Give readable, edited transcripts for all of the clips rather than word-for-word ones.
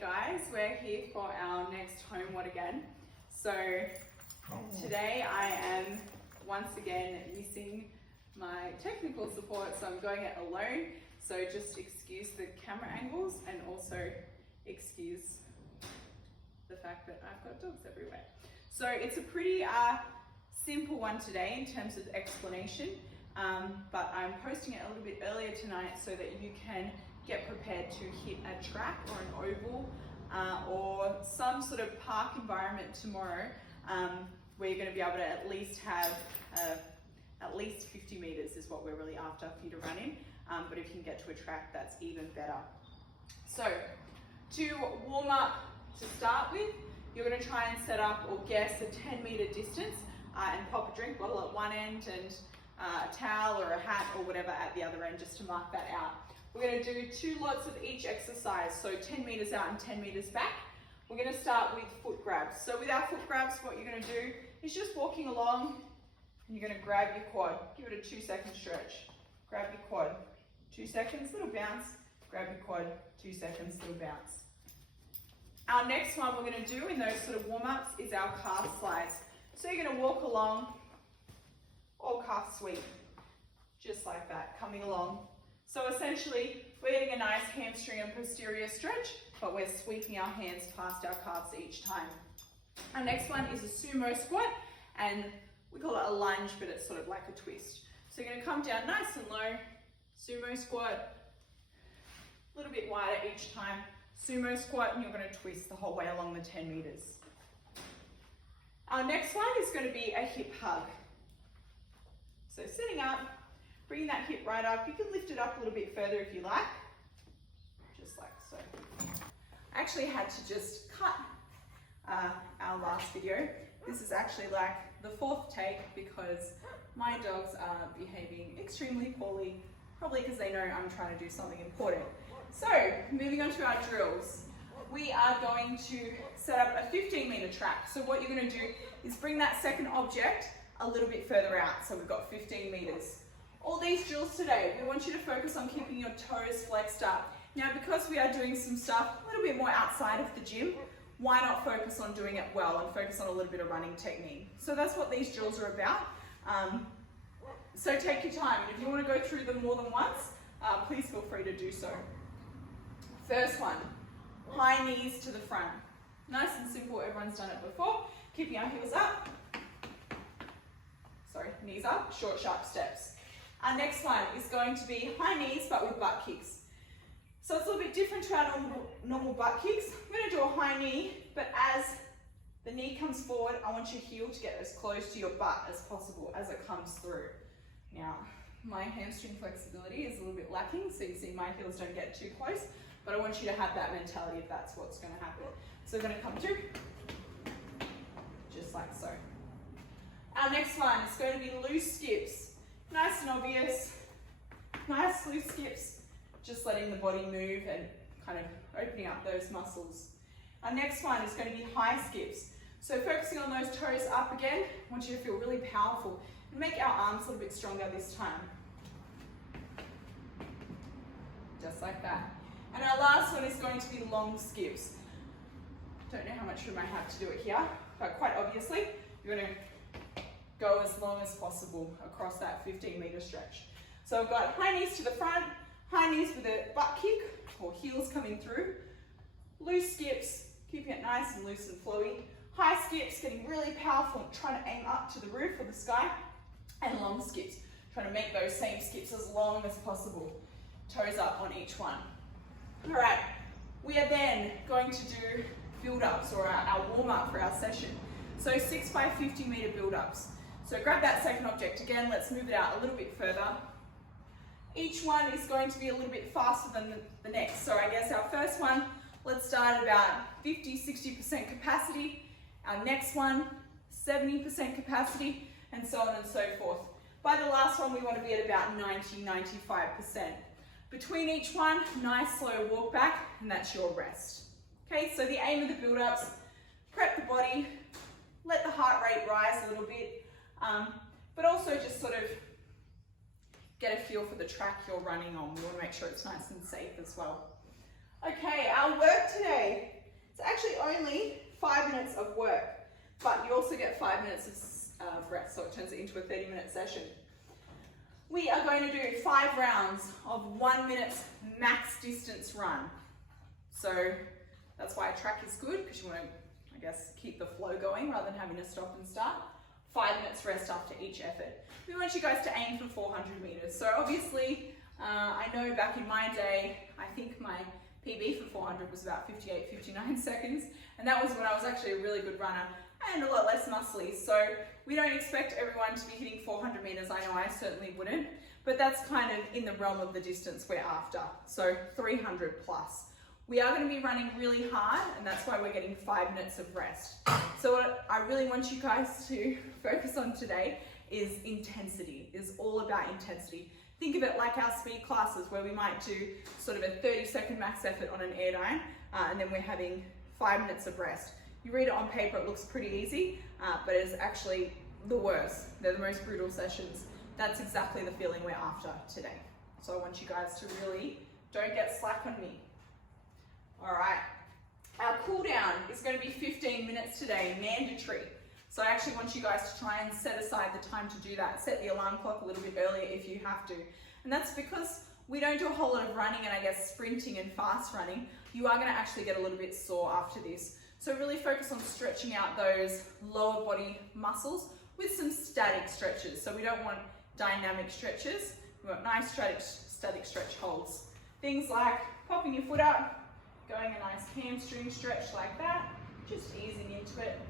guys, we're here for our next Homewod again. So today I am once again missing my technical support, so I'm going it alone. So just excuse the camera angles and also excuse the fact that I've got dogs everywhere. So it's a pretty simple one today in terms of explanation, but I'm posting it a little bit earlier tonight so that you can get prepared to hit a track or an oval or some sort of park environment tomorrow where you're going to be able to at least have at least 50 meters is what we're really after for you to run in. But if you can get to a track, that's even better. So to warm up to start with, you're going to try and set up or guess a 10-meter distance and pop a drink bottle at one end and a towel or a hat or whatever at the other end, just to mark that out. We're going to do 2 lots of each exercise, so 10 meters out and 10 meters back. We're going to start with foot grabs. So with our foot grabs, what you're going to do is just walking along and you're going to grab your quad. Give it a 2-second stretch. Grab your quad. 2 seconds, little bounce. Grab your quad. 2 seconds, little bounce. Our next one we're going to do in those sort of warm-ups is our calf slides. So you're going to walk along or calf sweep, just like that, coming along. So essentially, we're getting a nice hamstring and posterior stretch, but we're sweeping our hands past our calves each time. Our next one is a sumo squat, and we call it a lunge, but it's sort of like a twist. So you're going to come down nice and low, sumo squat, a little bit wider each time, sumo squat, and you're going to twist the whole way along the 10 meters. Our next one is going to be a hip hug. So sitting up, bringing that hip right up. You can lift it up a little bit further if you like, just like so. I actually had to just cut our last video. This is actually like the 4th take because my dogs are behaving extremely poorly, probably because they know I'm trying to do something important. So moving on to our drills. We are going to set up a 15-meter track. So what you're going to do is bring that second object a little bit further out. So we've got 15 meters. All these drills today, we want you to focus on keeping your toes flexed up. Now, because we are doing some stuff a little bit more outside of the gym, why not focus on doing it well and focus on a little bit of running technique? So that's what these drills are about. So take your time. If you want to go through them more than once, please feel free to do so. First one, high knees to the front. Nice and simple, everyone's done it before. Keeping our heels up. Sorry, knees up, short, sharp steps. Our next one is going to be high knees, but with butt kicks. So it's a little bit different to our normal butt kicks. I'm going to do a high knee, but as the knee comes forward, I want your heel to get as close to your butt as possible as it comes through. Now, my hamstring flexibility is a little bit lacking, so you see my heels don't get too close, but I want you to have that mentality if that's what's going to happen. So we're going to come through, just like so. Our next one is going to be loose skips. Nice and obvious, nice loose skips, just letting the body move and kind of opening up those muscles. Our next one is going to be high skips. So focusing on those toes up again, I want you to feel really powerful and make our arms a little bit stronger this time. Just like that. And our last one is going to be long skips. Don't know how much room I have to do it here, but quite obviously, you're going to go as long as possible across that 15-meter stretch. So I've got high knees to the front, high knees with a butt kick or heels coming through, loose skips, keeping it nice and loose and flowy, high skips, getting really powerful, trying to aim up to the roof or the sky, and long skips, trying to make those same skips as long as possible, toes up on each one. All right, we are then going to do build-ups or our warm-up for our session. So 6 by 50-meter build-ups. So grab that second object again, let's move it out a little bit further. Each one is going to be a little bit faster than the next. So I guess our first one, let's start at about 50-60% capacity. Our next one, 70% capacity, and so on and so forth. By the last one, we want to be at about 90-95%. Between each one, nice slow walk back, and that's your rest. Okay, so the aim of the build-ups, prep the body, let the heart rate rise a little bit, but also just sort of get a feel for the track you're running on. We want to make sure it's nice and safe as well. Okay, our work today also get 5 minutes of rest, so it turns it into a 30-minute session. We are going to do 5 rounds of 1 minute max distance run. So that's why a track is good, because you want to, I guess, keep the flow going rather than having to stop and start. 5 minutes rest after each effort. We want you guys to aim for 400 meters. So obviously, I know back in my day, I think my PB for 400 was about 58, 59 seconds. And that was when I was actually a really good runner and a lot less muscly. So we don't expect everyone to be hitting 400 meters. I know I certainly wouldn't, but that's kind of in the realm of the distance we're after. So 300 plus. We are going to be running really hard, and that's why we're getting 5 minutes of rest. So what I really want you guys to focus on today is intensity. It's all about intensity. Think of it like our speed classes, where we might do sort of a 30-second max effort on an airdyne, and then we're having 5 minutes of rest. You read it on paper, it looks pretty easy, but it's actually the worst. They're the most brutal sessions. That's exactly the feeling we're after today. So I want you guys to really don't get slack on me. All right, our cool down is going to be 15 minutes today, mandatory. So I actually want you guys to try and set aside the time to do that. Set the alarm clock a little bit earlier if you have to. And that's because we don't do a whole lot of running and I guess sprinting and fast running. You are going to actually get a little bit sore after this. So really focus on stretching out those lower body muscles with some static stretches. So we don't want dynamic stretches. We want nice static stretch holds. Things like popping your foot up, going a nice hamstring stretch like that, just easing into it.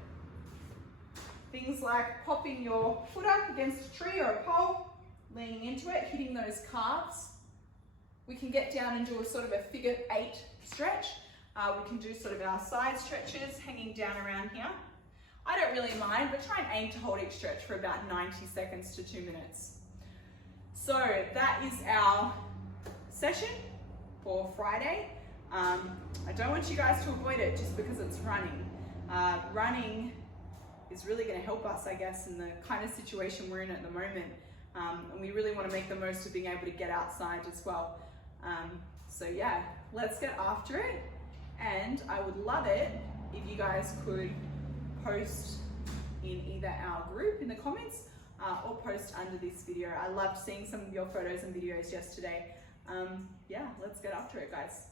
Things like popping your foot up against a tree or a pole, leaning into it, hitting those calves. We can get down and do a sort of a figure 8 stretch. We can do sort of our side stretches, hanging down around here. I don't really mind, but try and aim to hold each stretch for about 90 seconds to 2 minutes. So that is our session for Friday. I don't want you guys to avoid it just because it's running. Running is really going to help us, I guess, in the kind of situation we're in at the moment. And we really want to make the most of being able to get outside as well. So yeah, let's get after it. And I would love it if you guys could post in either our group in the comments or post under this video. I loved seeing some of your photos and videos yesterday. Yeah, let's get after it, guys.